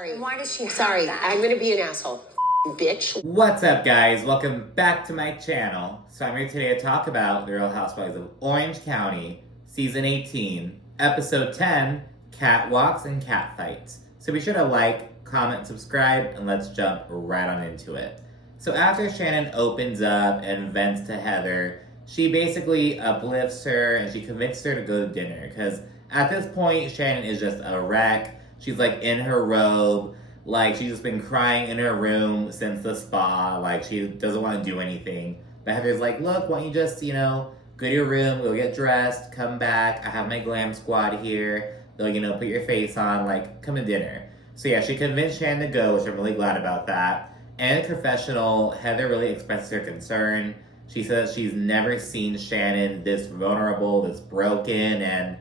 Sorry. Why does she have Sorry, that? I'm gonna be an asshole. Bitch. What's up, guys? Welcome back to my channel. So I'm here today to talk about The Real Housewives of Orange County, Season 18, Episode 10, Catwalks and Catfights. So be sure to like, comment, subscribe, and let's jump right on into it. So after Shannon opens up and vents to Heather, she basically uplifts her and she convinces her to go to dinner. Because at this point, Shannon is just a wreck. She's like in her robe. Like, she's just been crying in her room since the spa. Like, she doesn't want to do anything. But Heather's like, look, why don't you just, go to your room, go get dressed, come back. I have my glam squad here. They'll, put your face on, like, come to dinner. So yeah, she convinced Shannon to go, which I'm really glad about that. And in the confessional, Heather really expresses her concern. She says she's never seen Shannon this vulnerable, this broken, and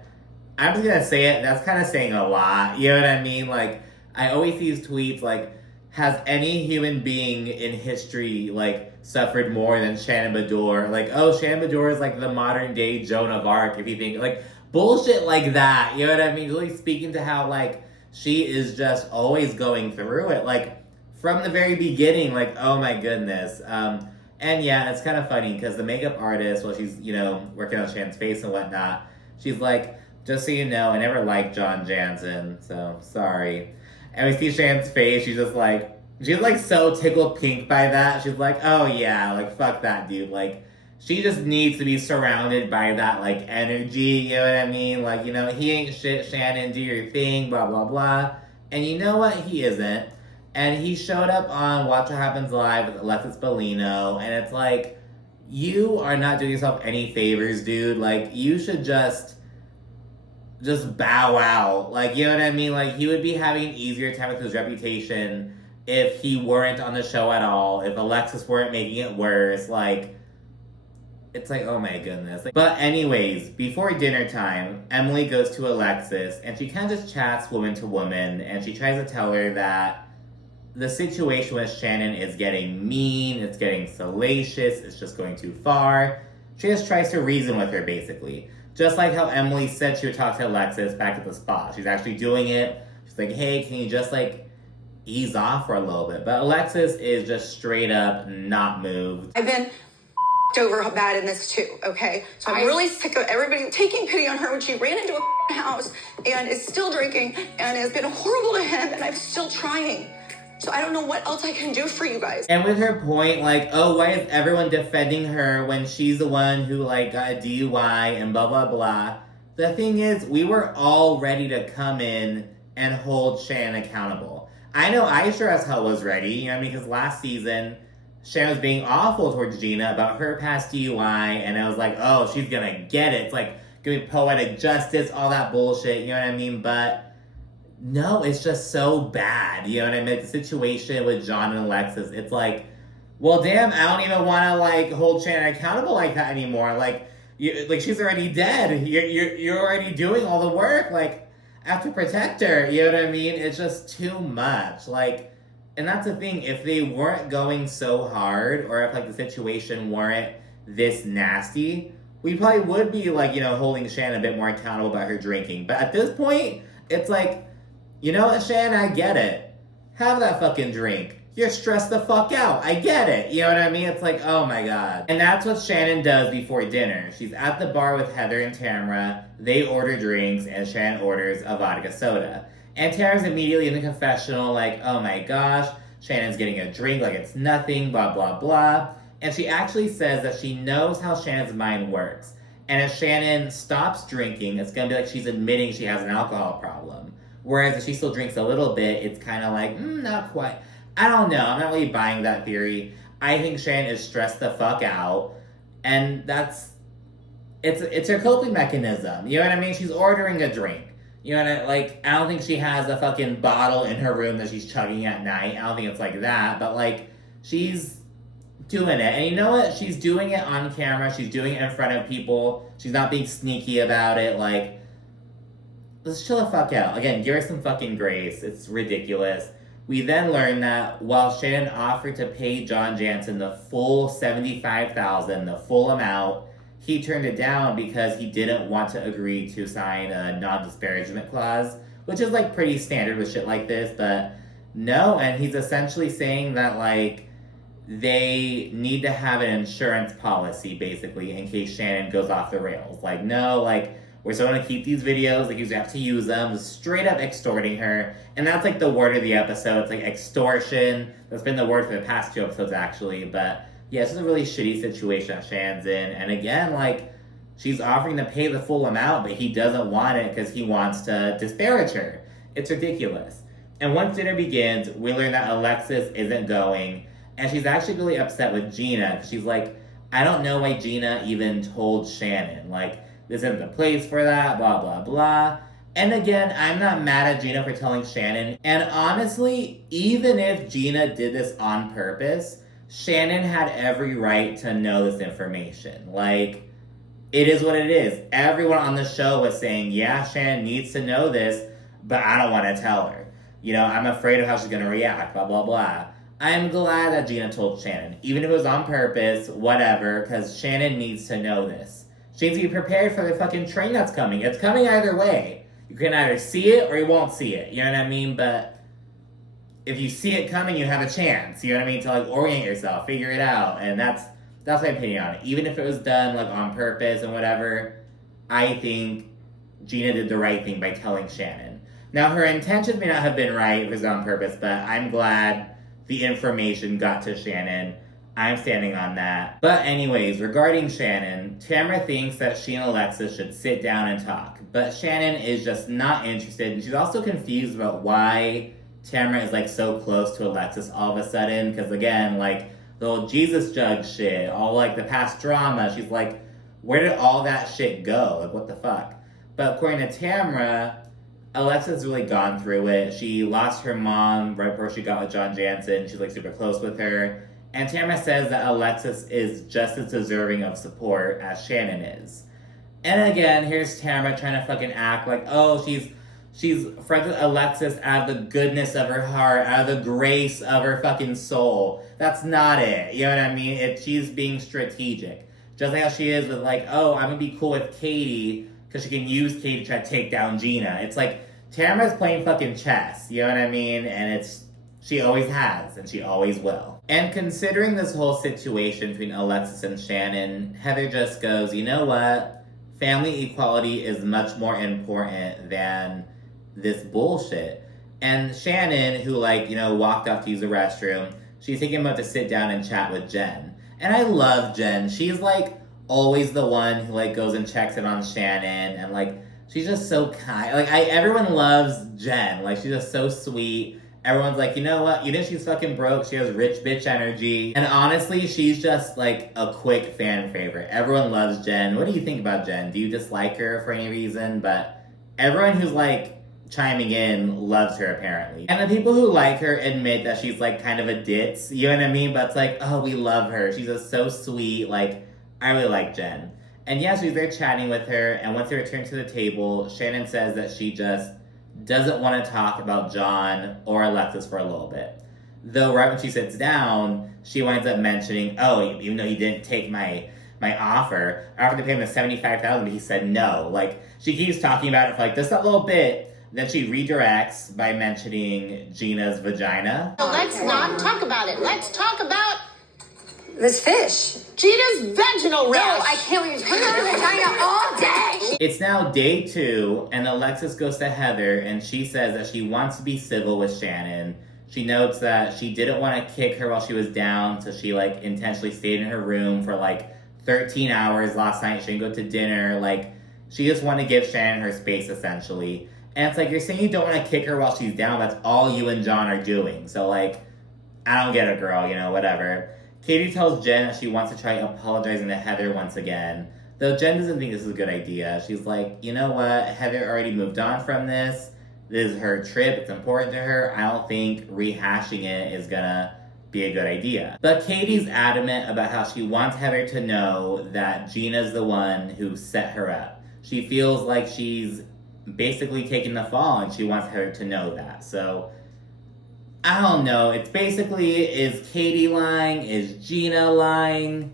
I'm just gonna say it, that's kind of saying a lot. You know what I mean? Like, I always see these tweets like, has any human being in history like suffered more than Shannon Beador? Like, oh, Shannon Beador is like the modern day Joan of Arc, if you think, like, bullshit like that. You know what I mean? Really speaking to how like she is just always going through it, like from the very beginning. Like, oh my goodness. And yeah, it's kind of funny because the makeup artist, while she's working on Shannon's face and whatnot, she's like, just so you know, I never liked John Jansen, so sorry. And we see Shannon's face, she's so tickled pink by that. She's like, oh yeah, like, fuck that dude. Like, she just needs to be surrounded by that, like, energy, you know what I mean? Like, he ain't shit, Shannon, do your thing, blah, blah, blah. And you know what? He isn't. And he showed up on Watch What Happens Live with Alexis Bellino, and it's like, you are not doing yourself any favors, dude. Like, you should just bow out. Like, you know what I mean? Like, he would be having an easier time with his reputation if he weren't on the show at all, if Alexis weren't making it worse. Like, it's like, oh my goodness. But anyways, before dinner time, Emily goes to Alexis, and she kind of just chats woman to woman, and she tries to tell her that the situation with Shannon is getting mean, it's getting salacious, it's just going too far. She just tries to reason with her, basically. Just like how Emily said she would talk to Alexis back at the spa. She's actually doing it. She's like, hey, can you just, like, ease off for a little bit? But Alexis is just straight up not moved. I've been over bad in this too, okay? So I'm really sick of everybody taking pity on her when she ran into a house and is still drinking and has been horrible to him, and I'm still trying. So I don't know what else I can do for you guys. And with her point, like, oh, why is everyone defending her when she's the one who, like, got a DUI and blah, blah, blah. The thing is, we were all ready to come in and hold Shannon accountable. I know I sure as hell was ready, because last season, Shannon was being awful towards Gina about her past DUI, and I was like, oh, she's gonna get it. It's like, gonna be poetic justice, all that bullshit, you know what I mean? But no, it's just so bad, you know what I mean? The situation with John and Alexis, it's like, well, damn, I don't even want to, like, hold Shannon accountable like that anymore. Like, she's already dead. You're already doing all the work. Like, I have to protect her, you know what I mean? It's just too much. Like, and that's the thing, if they weren't going so hard, or if, like, the situation weren't this nasty, we probably would be, like, holding Shannon a bit more accountable about her drinking. But at this point, it's like, you know what, Shannon, I get it. Have that fucking drink. You're stressed the fuck out. I get it. You know what I mean? It's like, oh my god. And that's what Shannon does before dinner. She's at the bar with Heather and Tamara. They order drinks, and Shannon orders a vodka soda. And Tamara's immediately in the confessional like, oh my gosh, Shannon's getting a drink like it's nothing, blah, blah, blah. And she actually says that she knows how Shannon's mind works. And if Shannon stops drinking, it's gonna be like she's admitting she has an alcohol problem. Whereas if she still drinks a little bit, it's kind of like, not quite. I don't know. I'm not really buying that theory. I think Shannon is stressed the fuck out. And it's her coping mechanism. You know what I mean? She's ordering a drink. You know what I like? I don't think she has a fucking bottle in her room that she's chugging at night. I don't think it's like that. But, like, she's doing it. And you know what? She's doing it on camera. She's doing it in front of people. She's not being sneaky about it. Like, let's chill the fuck out. Again, give her some fucking grace. It's ridiculous. We then learn that while Shannon offered to pay John Jansen the full $75,000, the full amount, he turned it down because he didn't want to agree to sign a non-disparagement clause, which is, like, pretty standard with shit like this, but no, and he's essentially saying that, like, they need to have an insurance policy, basically, in case Shannon goes off the rails. Like, no, like, we're still going to keep these videos, like, you have to use them, straight up extorting her. And that's, like, the word of the episode. It's, like, extortion. That's been the word for the past 2 episodes, actually. But, yeah, it's just a really shitty situation that Shannon's in. And again, like, she's offering to pay the full amount, but he doesn't want it because he wants to disparage her. It's ridiculous. And once dinner begins, we learn that Alexis isn't going. And she's actually really upset with Gina. She's like, I don't know why Gina even told Shannon. Like, this isn't the place for that, blah, blah, blah. And again, I'm not mad at Gina for telling Shannon. And honestly, even if Gina did this on purpose, Shannon had every right to know this information. Like, it is what it is. Everyone on the show was saying, yeah, Shannon needs to know this, but I don't want to tell her. You know, I'm afraid of how she's going to react, blah, blah, blah. I'm glad that Gina told Shannon. Even if it was on purpose, whatever, because Shannon needs to know this. She needs to be prepared for the fucking train that's coming. It's coming either way. You can either see it or you won't see it. You know what I mean? But if you see it coming, you have a chance. You know what I mean? To, like, orient yourself, figure it out. And that's my opinion on it. Even if it was done, like, on purpose and whatever, I think Gina did the right thing by telling Shannon. Now, her intentions may not have been right if it was on purpose, but I'm glad the information got to Shannon. I'm standing on that. But anyways, regarding Shannon, Tamara thinks that she and Alexis should sit down and talk. But Shannon is just not interested, and she's also confused about why Tamara is, like, so close to Alexis all of a sudden. Because again, like, the whole Jesus jug shit, all, like, the past drama, she's like, where did all that shit go? Like, what the fuck? But according to Tamara, Alexa's really gone through it. She lost her mom right before she got with John Jansen. She's, like, super close with her. And Tamara says that Alexis is just as deserving of support as Shannon is. And again, here's Tamara trying to fucking act like, oh, she's friends with Alexis out of the goodness of her heart, out of the grace of her fucking soul. That's not it. You know what I mean? She's being strategic. Just like how she is with, like, oh, I'm going to be cool with Katie because she can use Katie to try to take down Gina. It's like, Tamara's playing fucking chess. You know what I mean? And she always has, and she always will. And considering this whole situation between Alexis and Shannon, Heather just goes, you know what? Family equality is much more important than this bullshit. And Shannon, who, like, you know, walked off to use the restroom, she's thinking about to sit down and chat with Jen. And I love Jen. She's, like, always the one who, like, goes and checks in on Shannon, and, like, she's just so kind. Like, everyone loves Jen. Like, she's just so sweet. Everyone's like, you know what? You know she's fucking broke. She has rich bitch energy. And honestly, she's just, like, a quick fan favorite. Everyone loves Jen. What do you think about Jen? Do you dislike her for any reason? But everyone who's, like, chiming in loves her, apparently. And the people who like her admit that she's, like, kind of a ditz. You know what I mean? But it's like, oh, we love her. She's just so sweet. Like, I really like Jen. And yeah, she's there chatting with her. And once they return to the table, Shannon says that she just doesn't want to talk about John or Alexis for a little bit. Though right when she sits down, she winds up mentioning, oh, even though he didn't take my offer, I offered to pay him the $75,000, but he said no. Like, she keeps talking about it for, like, just a little bit. Then she redirects by mentioning Gina's vagina. So let's not talk about it. Let's talk about This fish. Gina's vaginal rash. No, I can't leave her vagina all day. It's now day 2, and Alexis goes to Heather, and she says that she wants to be civil with Shannon. She notes that she didn't want to kick her while she was down, so she, like, intentionally stayed in her room for, like, 13 hours last night. She didn't go to dinner. Like, she just wanted to give Shannon her space, essentially. And it's like, you're saying you don't want to kick her while she's down. That's all you and John are doing. So, like, I don't get it, girl, you know, whatever. Katie tells Jen that she wants to try apologizing to Heather once again. Though Jen doesn't think this is a good idea. She's like, you know what? Heather already moved on from this. This is her trip. It's important to her. I don't think rehashing it is gonna be a good idea. But Katie's adamant about how she wants Heather to know that Gina's the one who set her up. She feels like she's basically taking the fall, and she wants Heather to know that. So, I don't know. It's basically, is Katie lying? Is Gina lying?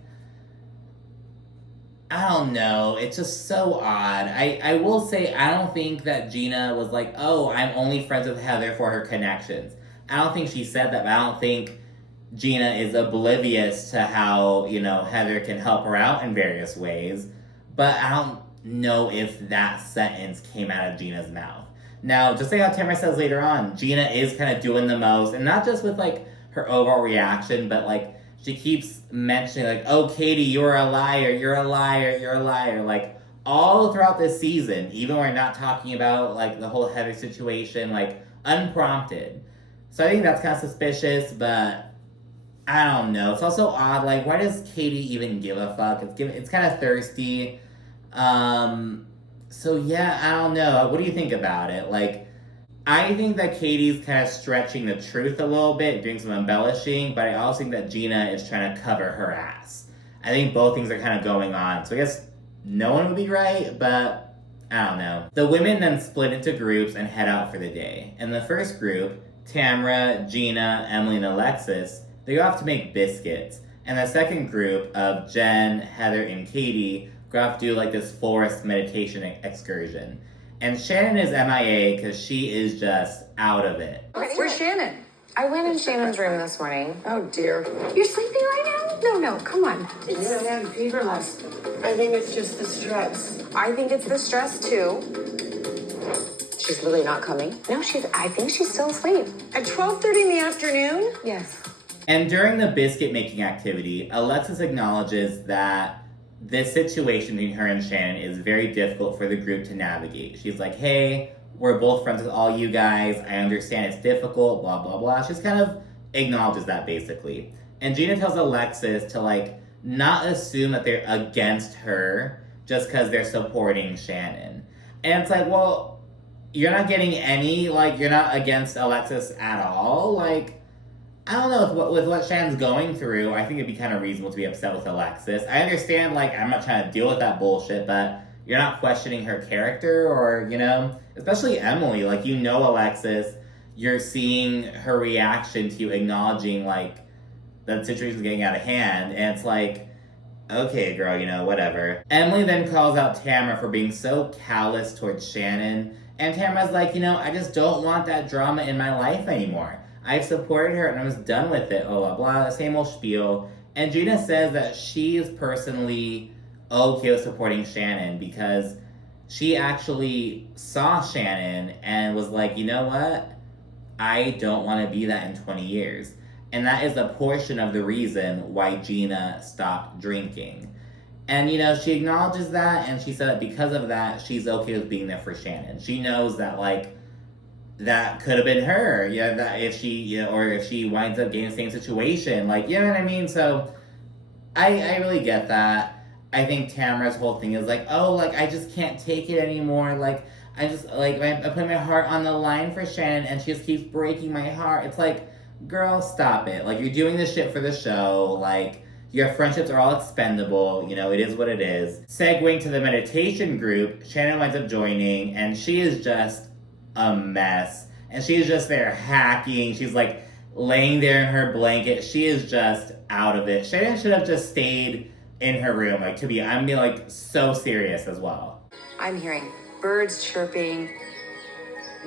I don't know. It's just so odd. I will say, I don't think that Gina was like, oh, I'm only friends with Heather for her connections. I don't think she said that, but I don't think Gina is oblivious to how, Heather can help her out in various ways. But I don't know if that sentence came out of Gina's mouth. Now, just like how Tamara says later on, Gina is kind of doing the most, and not just with, like, her overall reaction, but, like, she keeps mentioning, like, oh, Katie, you're a liar, you're a liar, you're a liar. Like, all throughout this season, even when we're not talking about, like, the whole Heather situation, like, unprompted. So I think that's kind of suspicious, but I don't know. It's also odd, like, why does Katie even give a fuck? It's kind of thirsty. So yeah, I don't know. What do you think about it? Like, I think that Katie's kind of stretching the truth a little bit, doing some embellishing, but I also think that Gina is trying to cover her ass. I think both things are kind of going on. So I guess no one would be right, but I don't know. The women then split into groups and head out for the day. In the first group, Tamara, Gina, Emily, and Alexis, they go off to make biscuits. And the second group of Jen, Heather, and Katie go off to do like this forest meditation excursion. And Shannon is MIA because she is just out of it. Where's Shannon? I went in Shannon's room this morning. Oh, dear. You're sleeping right now? No, come on. I had fever last. I think it's just the stress. I think it's the stress, too. She's really not coming. No, I think she's still asleep. At 12:30 in the afternoon? Yes. And during the biscuit making activity, Alexis acknowledges that this situation between her and Shannon is very difficult for the group to navigate. She's like, hey, we're both friends with all you guys. I understand it's difficult, blah, blah, blah. She just kind of acknowledges that, basically. And Gina tells Alexis to, like, not assume that they're against her just because they're supporting Shannon. And it's like, well, you're not getting any, like, you're not against Alexis at all. Like, I don't know, with what Shannon's going through, I think it'd be kind of reasonable to be upset with Alexis. I understand, like, I'm not trying to deal with that bullshit, but you're not questioning her character or, especially Emily. Like, Alexis, you're seeing her reaction to you acknowledging, like, that the situation's getting out of hand, and it's like, okay, girl, whatever. Emily then calls out Tamara for being so callous towards Shannon, and Tamara's like, I just don't want that drama in my life anymore. I've supported her and I was done with it, blah, blah, blah, the same old spiel. And Gina says that she is personally okay with supporting Shannon because she actually saw Shannon and was like, you know what? I don't want to be that in 20 years. And that is a portion of the reason why Gina stopped drinking. And, she acknowledges that, and she said that because of that, she's okay with being there for Shannon. She knows that, like, that could have been her, that if she, or if she winds up getting the same situation, like, you know what I mean? So, I really get that. I think Tamara's whole thing is like, oh, like, I just can't take it anymore, like, I put my heart on the line for Shannon, and she just keeps breaking my heart. It's like, girl, stop it. Like, you're doing this shit for the show, like, your friendships are all expendable, it is what it is. Segueing to the meditation group, Shannon winds up joining, and she is just a mess. And she's just there hacking. She's like laying there in her blanket. She is just out of it. Shannon should have just stayed in her room. I'm being like so serious as well. I'm hearing birds chirping,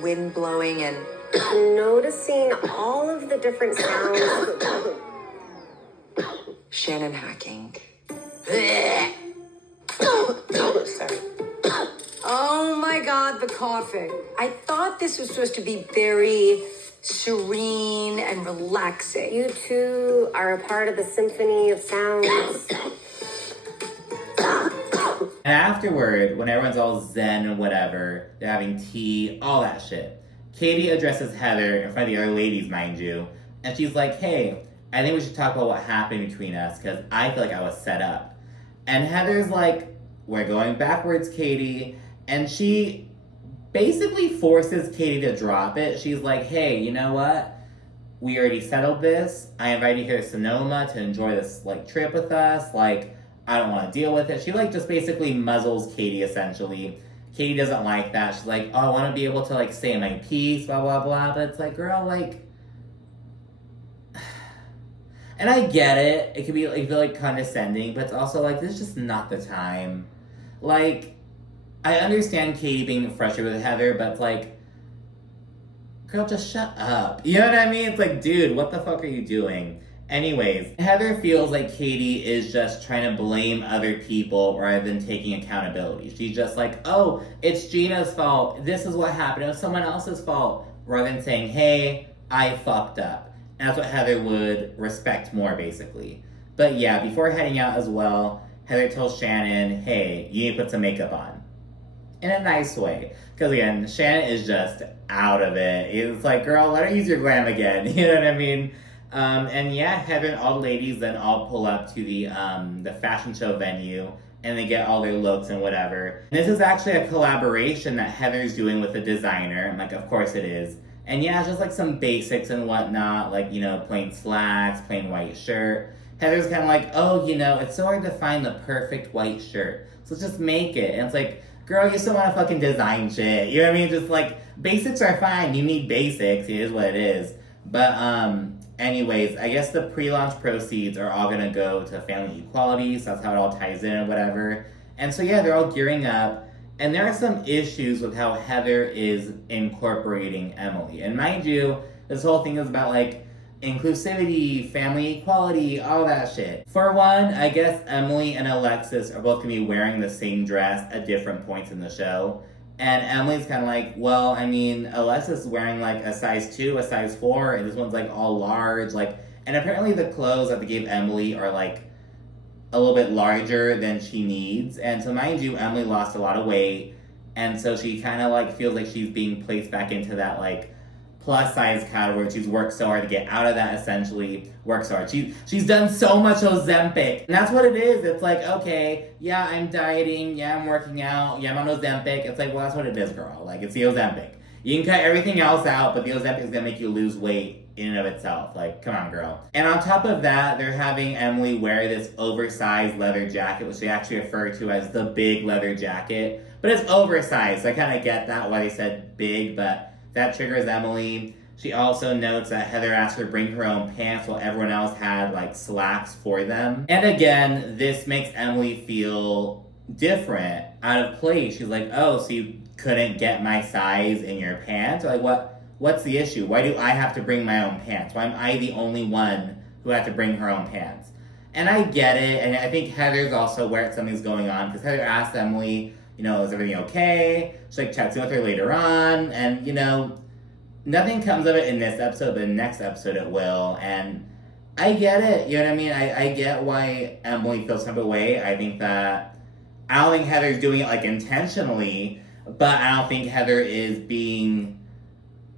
wind blowing, and noticing all of the different sounds. Shannon hacking. Sorry. Oh my God, the coughing. I thought this was supposed to be very serene and relaxing. You two are a part of the symphony of sounds. And afterward, when everyone's all zen and whatever, they're having tea, all that shit, Katie addresses Heather in front of the other ladies, mind you, and she's like, hey, I think we should talk about what happened between us because I feel like I was set up. And Heather's like, we're going backwards, Katie. And she basically forces Katie to drop it. She's like, hey, you know what? We already settled this. I invited you here to Sonoma to enjoy this, like, trip with us. Like, I don't want to deal with it. She, like, just basically muzzles Katie, essentially. Katie doesn't like that. She's like, oh, I want to be able to, like, say my piece, blah, blah, blah. But it's like, girl, like... And I get it. It could be, like, feel, like, condescending. But it's also, like, this is just not the time. Like... I understand Katie being frustrated with Heather, but it's like, girl, just shut up. You know what I mean? It's like, dude, what the fuck are you doing? Anyways, Heather feels like Katie is just trying to blame other people rather than taking accountability. She's just like, oh, it's Gina's fault. This is what happened. It was someone else's fault. Rather than saying, hey, I fucked up. And that's what Heather would respect more, basically. But yeah, before heading out as well, Heather tells Shannon, hey, you need to put some makeup on. In a nice way. Because again, Shannon is just out of it. It's like, girl, let her use your glam again. You know what I mean? And yeah, Heather and all the ladies then all pull up to the fashion show venue, and they get all their looks and whatever. And this is actually a collaboration that Heather's doing with a designer. I'm like, of course it is. And yeah, it's just like some basics and whatnot, like, you know, plain slacks, plain white shirt. Heather's kind of like, oh, you know, it's so hard to find the perfect white shirt, so let's just make it. And it's like, girl, you still want to fucking design shit. You know what I mean? Just like, basics are fine. You need basics. It is what it is. But, anyways, I guess the pre-launch proceeds are all gonna go to family equality, so that's how it all ties in and whatever. And so yeah, they're all gearing up, and there are some issues with how Heather is incorporating Emily. And mind you, this whole thing is about like inclusivity, family equality, all that shit. For one, I guess Emily and Alexis are both gonna be wearing the same dress at different points in the show. And Emily's kind of like, well, I mean, Alexis is wearing like a size 2, a size 4, and this one's like all large. Like, and apparently the clothes that they gave Emily are like a little bit larger than she needs. And so mind you, Emily lost a lot of weight. And so she kind of like feels like she's being placed back into that like plus size category. She's worked so hard to get out of that, essentially. Works hard. She's done so much Ozempic. And that's what it is. It's like, okay, yeah, I'm dieting. Yeah, I'm working out. Yeah, I'm on Ozempic. It's like, well, that's what it is, girl. Like, it's the Ozempic. You can cut everything else out, but the Ozempic is going to make you lose weight in and of itself. Like, come on, girl. And on top of that, they're having Emily wear this oversized leather jacket, which they actually refer to as the big leather jacket. But it's oversized. So I kind of get that, why they said big, but that triggers Emily. She also notes that Heather asked her to bring her own pants while everyone else had like slacks for them. And again, this makes Emily feel different, out of place. She's like, oh, so you couldn't get my size in your pants? Or like, what's the issue? Why do I have to bring my own pants? Why am I the only one who had to bring her own pants? And I get it, and I think Heather's also aware something's going on, because Heather asked Emily, you know, is everything okay? She like chats in with her later on, and you know, nothing comes of it in this episode, but in the next episode it will. And I get it, you know what I mean? I get why Emily feels some way. I think that, I don't think Heather's doing it like intentionally, but I don't think Heather is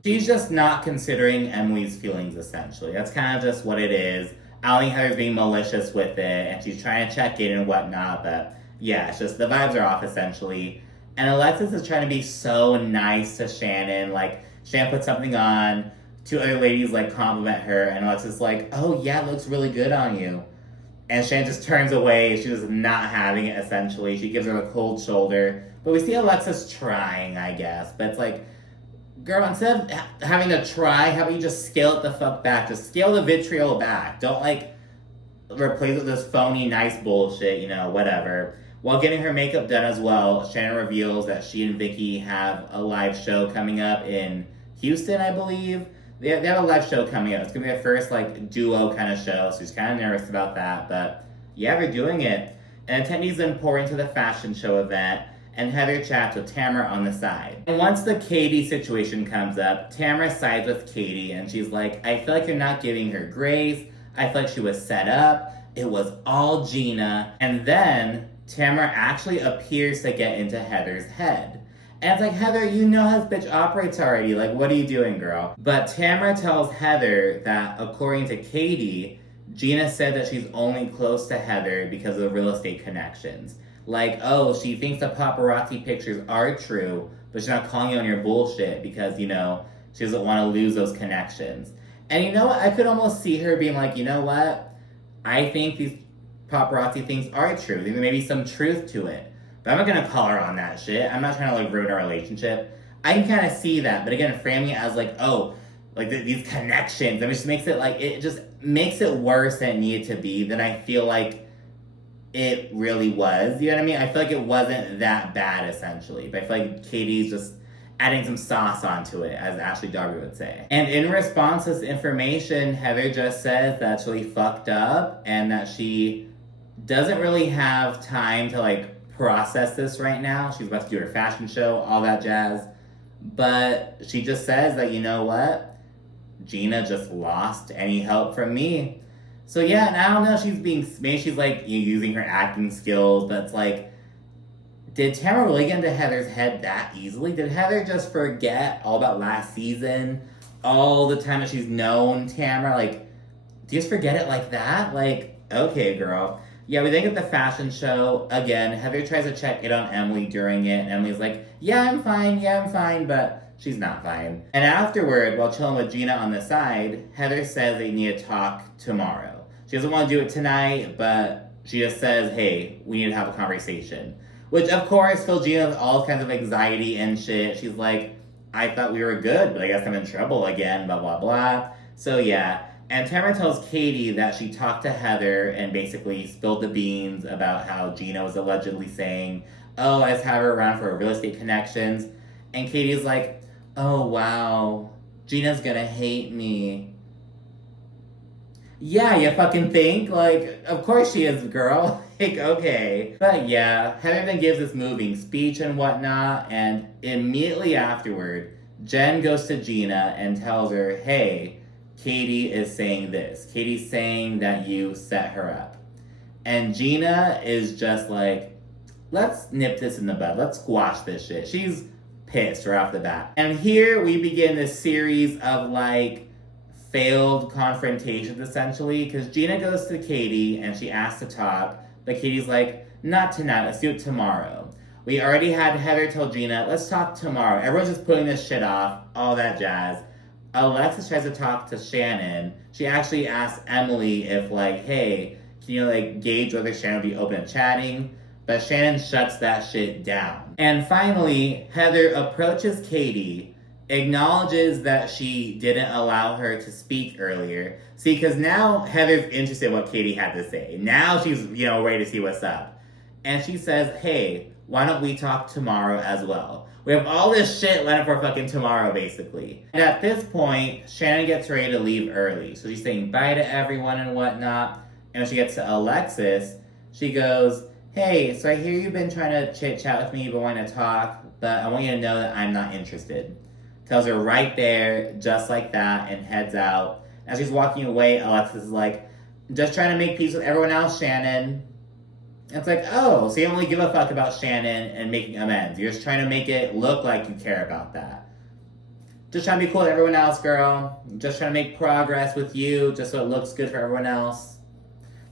she's just not considering Emily's feelings, essentially. That's kind of just what it is. I don't think Heather's being malicious with it, and she's trying to check in and whatnot, but yeah, it's just the vibes are off, essentially. And Alexis is trying to be so nice to Shannon. Like, Shannon puts something on, 2 other ladies, like, compliment her, and Alexis is like, oh, yeah, it looks really good on you. And Shannon just turns away. She's just not having it, essentially. She gives her a cold shoulder. But we see Alexis trying, I guess. But it's like, girl, instead of having to try, how about you just scale it the fuck back? Just scale the vitriol back. Don't, like, replace it with this phony, nice bullshit, you know, whatever. While getting her makeup done as well, Shannon reveals that she and Vicky have a live show coming up in Houston, I believe. They have a live show coming up. It's going to be their first, like, duo kind of show, so she's kind of nervous about that. But, yeah, they're doing it. And attendees then pour into the fashion show event, and Heather chats with Tamara on the side. And once the Katie situation comes up, Tamara sides with Katie, and she's like, I feel like you're not giving her grace. I feel like she was set up. It was all Gina. And then Tamara actually appears to get into Heather's head. And it's like, Heather, you know how this bitch operates already. Like, what are you doing, girl? But Tamara tells Heather that, according to Katie, Gina said that she's only close to Heather because of real estate connections. Like, oh, she thinks the paparazzi pictures are true, but she's not calling you on your bullshit because, you know, she doesn't want to lose those connections. And you know what? I could almost see her being like, you know what? I think these paparazzi things are true. There may be some truth to it. But I'm not going to call her on that shit. I'm not trying to, like, ruin our relationship. I can kind of see that. But again, framing it as, like, oh, like, these connections. I mean, it just makes it, like, it just makes it worse than it needed to be than I feel like it really was. You know what I mean? I feel like it wasn't that bad, essentially. But I feel like Katie's just adding some sauce onto it, as Ashley Darby would say. And in response to this information, Heather just says that she's really fucked up and that she doesn't really have time to like process this right now. She's about to do her fashion show, all that jazz. But she just says that, you know what? Gina just lost any help from me. So yeah, and I don't know, maybe she's like using her acting skills, but it's like, did Tamara really get into Heather's head that easily? Did Heather just forget all about last season? All the time that she's known Tamara? Like, do you just forget it like that? Like, okay, girl. Yeah, we then get the fashion show. Again, Heather tries to check in on Emily during it, and Emily's like, yeah, I'm fine, but she's not fine. And afterward, while chilling with Gina on the side, Heather says they need to talk tomorrow. She doesn't want to do it tonight, but she just says, hey, we need to have a conversation. Which, of course, fills Gina with all kinds of anxiety and shit. She's like, I thought we were good, but I guess I'm in trouble again, blah, blah, blah. So, yeah. And Tamara tells Katie that she talked to Heather and basically spilled the beans about how Gina was allegedly saying, oh, I just have her around for real estate connections. And Katie's like, oh, wow. Gina's gonna hate me. Yeah, you fucking think? Like, of course she is, girl. Like, okay. But yeah, Heather then gives this moving speech and whatnot, and immediately afterward, Jen goes to Gina and tells her, hey, Katie is saying this. Katie's saying that you set her up. And Gina is just like, let's nip this in the bud. Let's squash this shit. She's pissed right off the bat. And here we begin this series of like, failed confrontations essentially, because Gina goes to Katie and she asks to talk, but Katie's like, not tonight, let's do it tomorrow. We already had Heather tell Gina, let's talk tomorrow. Everyone's just putting this shit off, all that jazz. Alexis tries to talk to Shannon. She actually asks Emily if like, hey, can you like gauge whether Shannon will be open to chatting? But Shannon shuts that shit down. And finally, Heather approaches Katie, acknowledges that she didn't allow her to speak earlier. See, because now Heather's interested in what Katie had to say. Now she's, ready to see what's up. And she says, hey, why don't we talk tomorrow as well? We have all this shit lined up for fucking tomorrow, basically. And at this point, Shannon gets ready to leave early. So she's saying bye to everyone and whatnot. And when she gets to Alexis, she goes, hey, so I hear you've been trying to chit-chat with me, but want to talk, but I want you to know that I'm not interested. Tells her right there, just like that, and heads out. As she's walking away, Alexis is like, just trying to make peace with everyone else, Shannon. And it's like, oh, so you don't really give a fuck about Shannon and making amends. You're just trying to make it look like you care about that. Just trying to be cool with everyone else, girl. Just trying to make progress with you, just so it looks good for everyone else.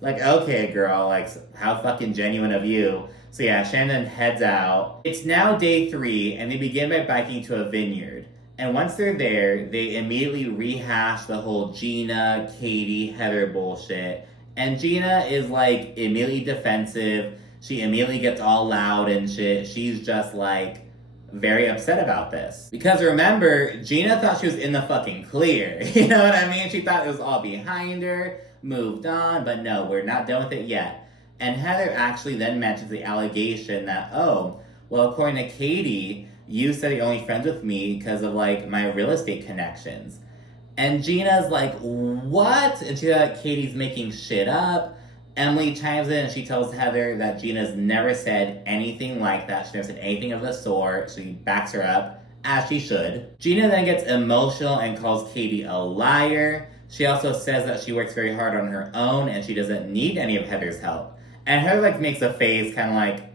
Like, okay, girl, like, how fucking genuine of you. So yeah, Shannon heads out. It's now day 3, and they begin by biking to a vineyard. And once they're there, they immediately rehash the whole Gina, Katie, Heather bullshit. And Gina is like immediately defensive. She immediately gets all loud and shit. She's just like very upset about this. Because remember, Gina thought she was in the fucking clear. You know what I mean? She thought it was all behind her, moved on, but no, we're not done with it yet. And Heather actually then mentions the allegation that, oh, well, according to Katie, you said you're only friends with me because of like my real estate connections. And Gina's like, what? And she's like, Katie's making shit up. Emily chimes in and she tells Heather that Gina's never said anything like that. She never said anything of the sort. She backs her up, as she should. Gina then gets emotional and calls Katie a liar. She also says that she works very hard on her own and she doesn't need any of Heather's help. And Heather like makes a face kind of like,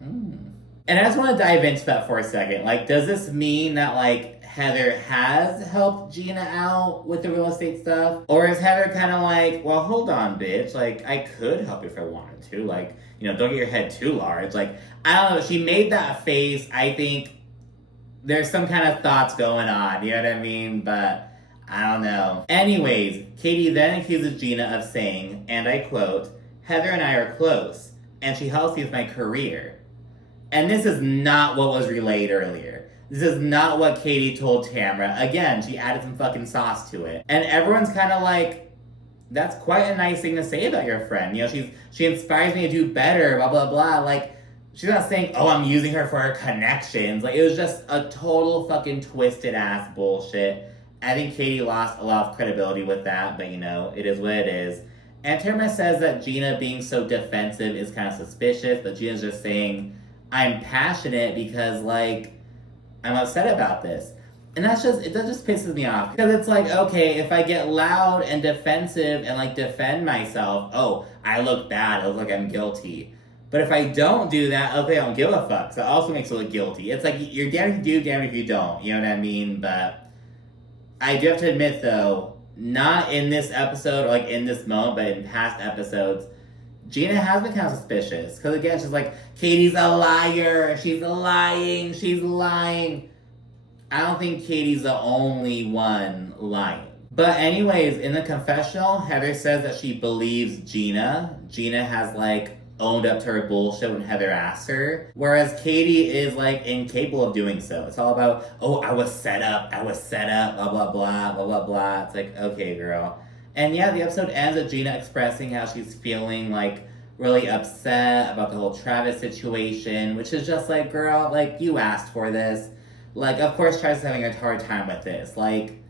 And I just want to dive into that for a second. Like, does this mean that, like, Heather has helped Gina out with the real estate stuff? Or is Heather kind of like, well, hold on, bitch. Like, I could help you if I wanted to. Like, don't get your head too large. Like, I don't know. She made that face. I think there's some kind of thoughts going on. You know what I mean? But I don't know. Anyways, Katie then accuses Gina of saying, and I quote, Heather and I are close, and she helps me with my career. And this is not what was relayed earlier. This is not what Katie told Tamara. Again, she added some fucking sauce to it. And everyone's kind of like, that's quite a nice thing to say about your friend. She inspires me to do better, blah, blah, blah. Like, she's not saying, oh, I'm using her for her connections. Like, it was just a total fucking twisted ass bullshit. I think Katie lost a lot of credibility with that, but you know, it is what it is. And Tamara says that Gina being so defensive is kind of suspicious, but Gina's just saying, I'm passionate because, like, I'm upset about this. And that just pisses me off. Because it's like, okay, if I get loud and defensive and, like, defend myself, oh, I look bad, I look like I'm guilty. But if I don't do that, okay, I don't give a fuck. So it also makes me look guilty. It's like, you're damned if you do, damned if you don't. You know what I mean? But I do have to admit, though, not in this episode or, like, in this moment, but in past episodes, Gina has been kind of suspicious. Because, again, she's like, Katie's a liar. She's lying. She's lying. I don't think Katie's the only one lying. But anyways, in the confessional, Heather says that she believes Gina. Gina has, like, owned up to her bullshit when Heather asked her. Whereas Katie is, like, incapable of doing so. It's all about, oh, I was set up, blah, blah, blah, blah, blah, blah. It's like, okay, girl. And yeah, the episode ends with Gina expressing how she's feeling, like, really upset about the whole Travis situation, which is just like, girl, like, you asked for this. Like, of course Travis is having a hard time with this. Like,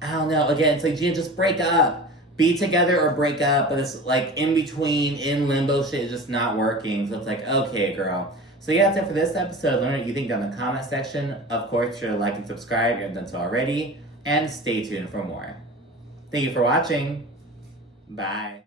I don't know. Again, it's like, Gina, just break up. Be together or break up. But it's, like, in between, in limbo shit is just not working. So it's like, okay, girl. So yeah, that's it for this episode. Let me know what you think down in the comment section. Of course, be sure to like and subscribe if you haven't done so already. And stay tuned for more. Thank you for watching. Bye.